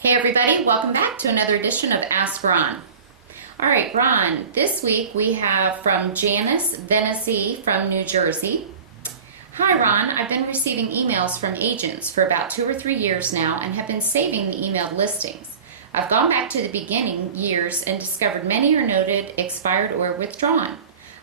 Hey everybody, welcome back to another edition of Ask Ron. All right, Ron, this week we have from Janice Venesi from New Jersey. Hi Ron, I've been receiving emails from agents for about 2 or 3 years now and have been saving the emailed listings. I've gone back to the beginning years and discovered many are noted, expired, or withdrawn.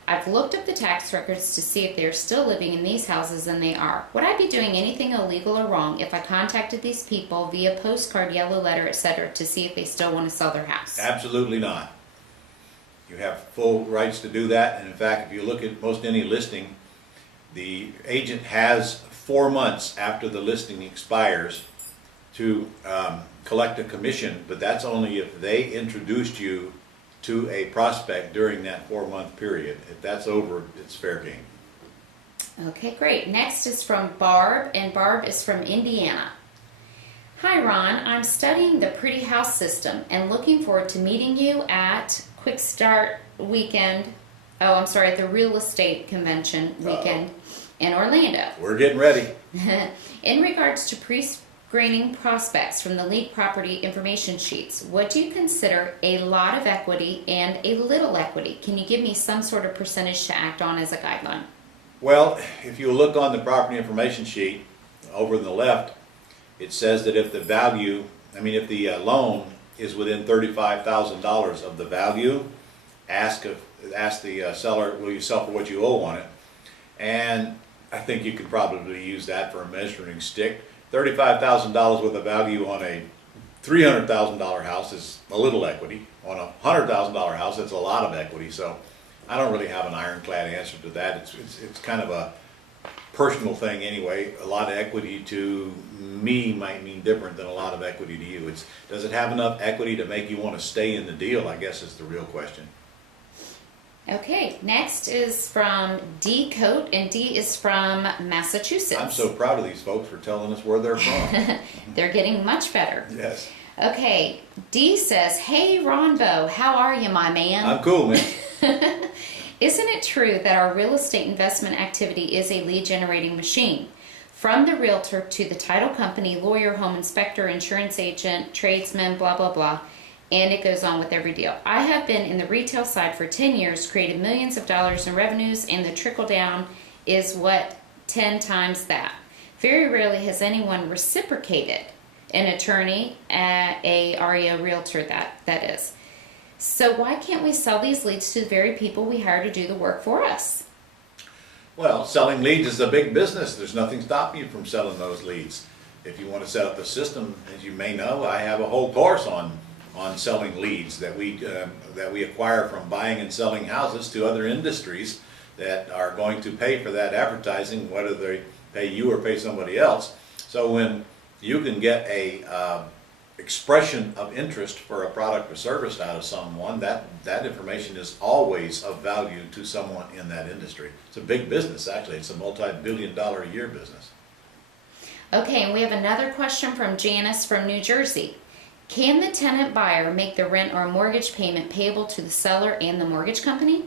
I've looked up the tax records to see if they are still living in these houses, and they are. Would I be doing anything illegal or wrong if I contacted these people via postcard, yellow letter, etc. to see if they still want to sell their house? Absolutely not. You have full rights to do that, and in fact, if you look at most any listing, the agent has 4 months after the listing expires to collect a commission, but that's only if they introduced you to a prospect during that 4-month period. If that's over, it's fair game. Okay, great. Next is from Barb, and Barb is from Indiana. Hi Ron, I'm studying the Pretty House system and looking forward to meeting you at Quick Start Weekend, the Real Estate Convention weekend in Orlando. We're getting ready. In regards to pre-screening prospects from the lead property information sheets, what do you consider a lot of equity and a little equity? Can you give me some sort of percentage to act on as a guideline? Well, if you look on the property information sheet over on the left, it says that if the loan is within $35,000 of the value, ask the seller, will you sell for what you owe on it? And I think you could probably use that for a measuring stick. $35,000 worth of value on a $300,000 house is a little equity. On a $100,000 house, it's a lot of equity. So I don't really have an ironclad answer to that. It's kind of a personal thing anyway. A lot of equity to me might mean different than a lot of equity to you. Does it have enough equity to make you want to stay in the deal, I guess is the real question. Okay, next is from D. Coate, and D is from Massachusetts. I'm so proud of these folks for telling us where they're from. They're getting much better. Yes. Okay, D says, hey Ronbo, how are you, my man? I'm cool, man. Isn't it true that our real estate investment activity is a lead generating machine? From the realtor to the title company, lawyer, home inspector, insurance agent, tradesman, blah, blah, blah. And it goes on with every deal. I have been in the retail side for 10 years, created millions of dollars in revenues, and the trickle down is 10 times that. Very rarely has anyone reciprocated, an attorney, a REO realtor that is. So why can't we sell these leads to the very people we hire to do the work for us? Well, selling leads is a big business. There's nothing stopping you from selling those leads. If you want to set up the system, as you may know, I have a whole course on selling leads that we acquire from buying and selling houses to other industries that are going to pay for that advertising, whether they pay you or pay somebody else. So when you can get a expression of interest for a product or service out of someone, that information is always of value to someone in that industry. It's a big business, actually. It's a multi-billion-dollar a year business. Okay, and we have another question from Janice from New Jersey. Can the tenant buyer make the rent or mortgage payment payable to the seller and the mortgage company?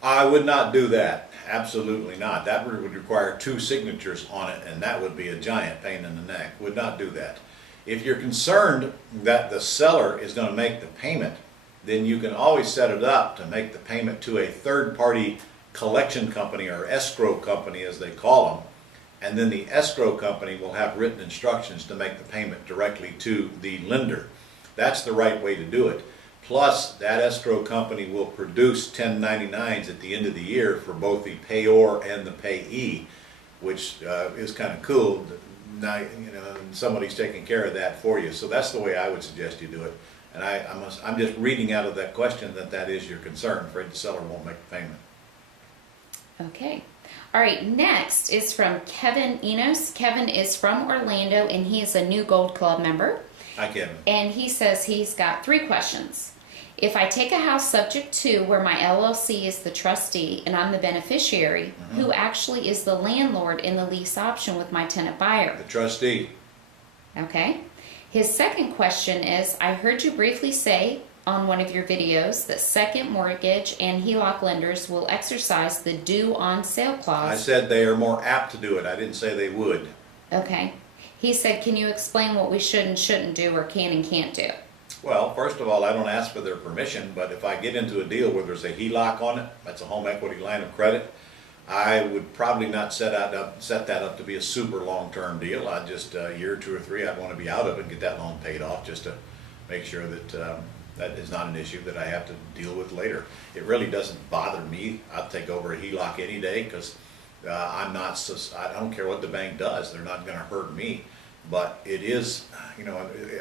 I would not do that. Absolutely not. That would require 2 signatures on it, and that would be a giant pain in the neck. Would not do that. If you're concerned that the seller is going to make the payment, then you can always set it up to make the payment to a third-party collection company, or escrow company as they call them, and then the escrow company will have written instructions to make the payment directly to the lender. That's the right way to do it. Plus, that escrow company will produce 1099s at the end of the year for both the payor and the payee, which is kind of cool. Now, somebody's taking care of that for you. So that's the way I would suggest you do it. And I'm just reading out of that question that is your concern. I'm afraid the seller won't make the payment. Okay. All right, next is from Kevin Enos. Kevin is from Orlando, and he is a new Gold Club member. Hi, Kevin. And he says he's got 3 questions. If I take a house subject to where my LLC is the trustee and I'm the beneficiary, who actually is the landlord in the lease option with my tenant buyer? The trustee. Okay. His second question is, I heard you briefly say on one of your videos that second mortgage and HELOC lenders will exercise the due on sale clause. I said they are more apt to do it. I didn't say they would. Okay. He said, can you explain what we should and shouldn't do or can and can't do? Well, first of all, I don't ask for their permission, but if I get into a deal where there's a HELOC on it, that's a home equity line of credit, I would probably not set that up to be a super long-term deal. I'd just, a year, 2 or 3, I'd want to be out of it and get that loan paid off just to make sure that that is not an issue that I have to deal with later. It really doesn't bother me. I'll take over a HELOC any day because I don't care what the bank does. They're not going to hurt me. But it is,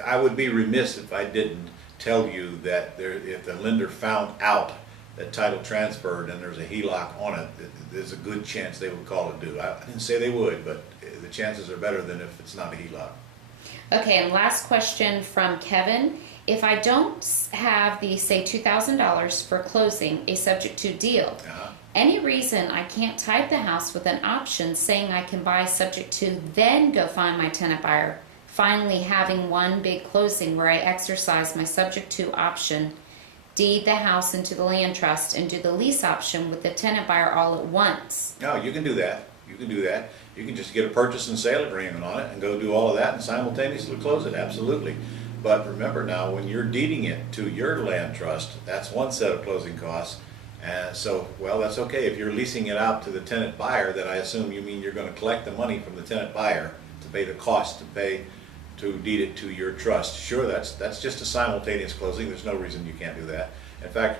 I would be remiss if I didn't tell you that if the lender found out that title transferred and there's a HELOC on it, there's a good chance they would call it due. I didn't say they would, but the chances are better than if it's not a HELOC. Okay, and last question from Kevin. If I don't have the, say, $2,000 for closing, a subject to deal, any reason I can't type the house with an option saying I can buy subject to, then go find my tenant buyer, finally having one big closing where I exercise my subject to option, deed the house into the land trust, and do the lease option with the tenant buyer all at once? No, you can do that. You can do that. You can just get a purchase and sale agreement on it and go do all of that and simultaneously close it, absolutely. But remember now, when you're deeding it to your land trust, that's one set of closing costs. And so, well, that's okay. If you're leasing it out to the tenant buyer, then I assume you mean you're going to collect the money from the tenant buyer to pay the cost to deed it to your trust. Sure, that's just a simultaneous closing. There's no reason you can't do that. In fact,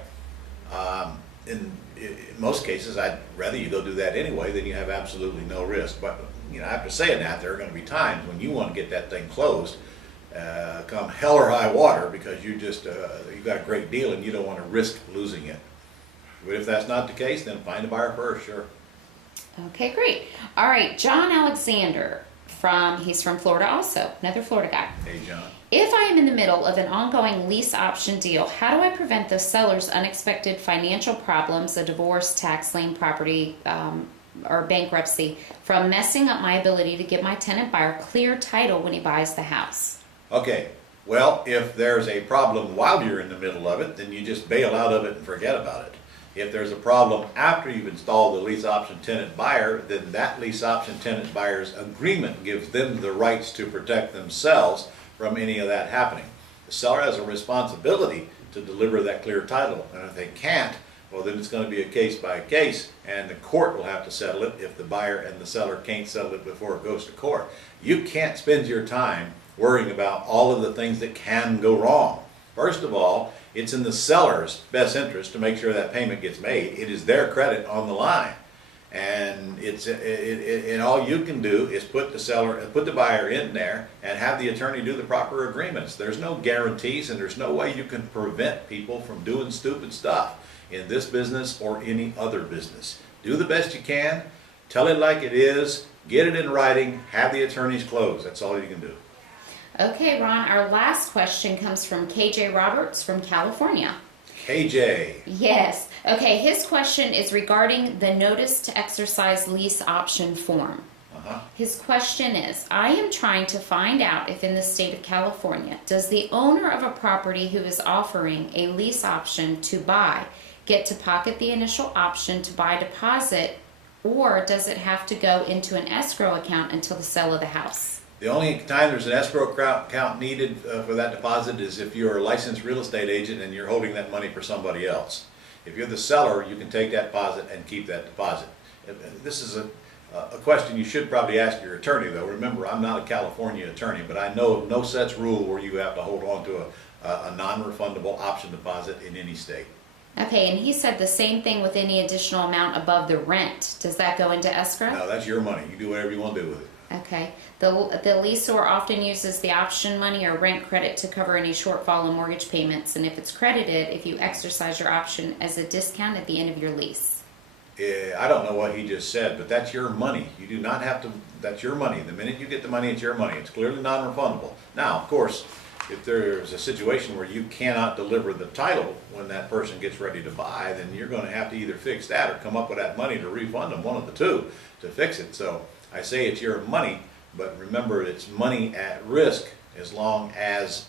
in most cases, I'd rather you go do that anyway, then you have absolutely no risk. But after saying that, there are going to be times when you want to get that thing closed, come hell or high water, because you got a great deal and you don't want to risk losing it. But if that's not the case, then find a buyer first, sure. Okay, great. All right, John Alexander, he's from Florida also, another Florida guy. Hey, John. If I am in the middle of an ongoing lease option deal, how do I prevent the seller's unexpected financial problems, a divorce, tax lien, property, or bankruptcy, from messing up my ability to give my tenant buyer clear title when he buys the house? Okay, well, if there's a problem while you're in the middle of it, then you just bail out of it and forget about it. If there's a problem after you've installed the lease option tenant buyer, then that lease option tenant buyer's agreement gives them the rights to protect themselves from any of that happening. The seller has a responsibility to deliver that clear title, and if they can't, well, then it's going to be a case by case, and the court will have to settle it if the buyer and the seller can't settle it before it goes to court. You can't spend your time worrying about all of the things that can go wrong. First of all, it's in the seller's best interest to make sure that payment gets made. It is their credit on the line, and and all you can do is put the buyer in there and have the attorney do the proper agreements. There's no guarantees, and there's no way you can prevent people from doing stupid stuff in this business or any other business. Do the best you can, tell it like it is, get it in writing, have the attorneys close. That's all you can do. Okay, Ron, our last question comes from KJ Roberts from California. KJ. Yes. Okay, his question is regarding the notice to exercise lease option form. His question is, I am trying to find out if in the state of California, does the owner of a property who is offering a lease option to buy get to pocket the initial option to buy deposit, or does it have to go into an escrow account until the sale of the house? The only time there's an escrow account needed for that deposit is if you're a licensed real estate agent and you're holding that money for somebody else. If you're the seller, you can take that deposit and keep that deposit. This is a question you should probably ask your attorney, though. Remember, I'm not a California attorney, but I know of no such rule where you have to hold on to a non-refundable option deposit in any state. Okay, and he said the same thing with any additional amount above the rent. Does that go into escrow? No, that's your money. You do whatever you want to do with it. Okay. The leaseor often uses the option money or rent credit to cover any shortfall in mortgage payments, and if it's credited, if you exercise your option as a discount at the end of your lease. I don't know what he just said, but that's your money. You do not have to, that's your money. The minute you get the money, it's your money. It's clearly non-refundable. Now, of course, if there's a situation where you cannot deliver the title when that person gets ready to buy, then you're going to have to either fix that or come up with that money to refund them, one of the two, to fix it. So I say it's your money, but remember it's money at risk as long as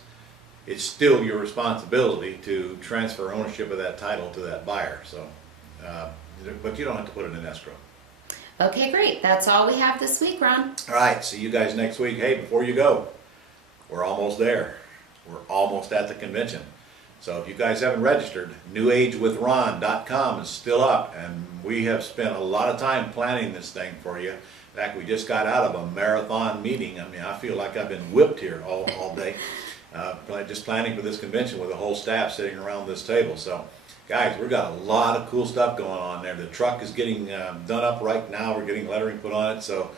it's still your responsibility to transfer ownership of that title to that buyer. So, but you don't have to put it in escrow. Okay, great. That's all we have this week, Ron. All right, see you guys next week. Hey, before you go, we're almost there. We're almost at the convention. So if you guys haven't registered, newagewithron.com is still up, and we have spent a lot of time planning this thing for you. In fact, we just got out of a marathon meeting. I mean, I feel like I've been whipped here all day, just planning for this convention with the whole staff sitting around this table. So, guys, we've got a lot of cool stuff going on there. The truck is getting done up right now. We're getting lettering put on it. So,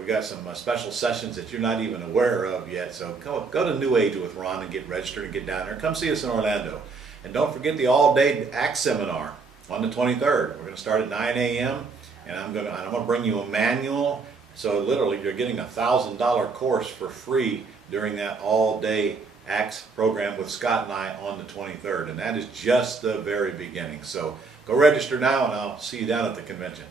we got some special sessions that you're not even aware of yet. So, go to New Age with Ron and get registered and get down there. Come see us in Orlando. And don't forget the all-day ACT seminar on the 23rd. We're going to start at 9 a.m. And I'm gonna bring you a manual. So literally, you're getting a $1,000 course for free during that all-day ACTS program with Scott and I on the 23rd. And that is just the very beginning. So go register now, and I'll see you down at the convention.